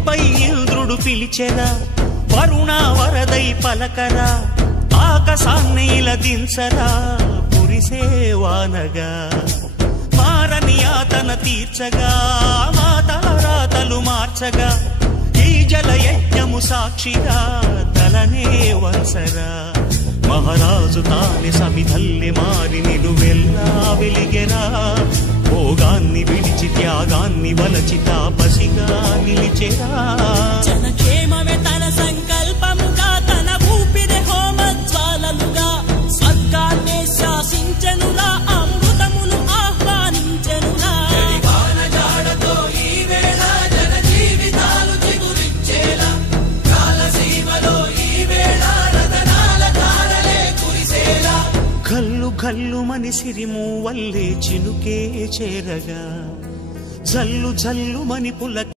భూమిపై ఇంద్రుడు పిలిచెరా, వరుణ వరదై పలకరా, ఆకాశాన్ని ఇలా దించరా, కురిసేవానగా మారని ఆతన తీర్చగా, మాతారాతలు మార్చగా, ఈ జలయజ్ఞము సాక్షిగా తలనే వంసరా. మహారాజు తానే సమిధల్లి మారి నిలువెల్లా వెలిగెరా, భోగాన్ని విడిచి త్యాగాన్ని వలచి తాపసిగా నిలిచెరా. జనక్షేమమే తన సంకల్పముగా, తన ఊపిరి హోమజ్వాలలుగా, స్వర్గాన్నే శాసించెనురా, అమృతమును ఆహ్వానించెనురా. జాడతో ఈ వేళ జన జీవితాలు చిగురించేలా, కాలసీమలో ఈ వేళ రతనాల ధారలే కురిసేలా. కల్లు కల్లు మని సిరిము వల్లే చినుకే చేరగా, జల్లు జల్లు మని పుల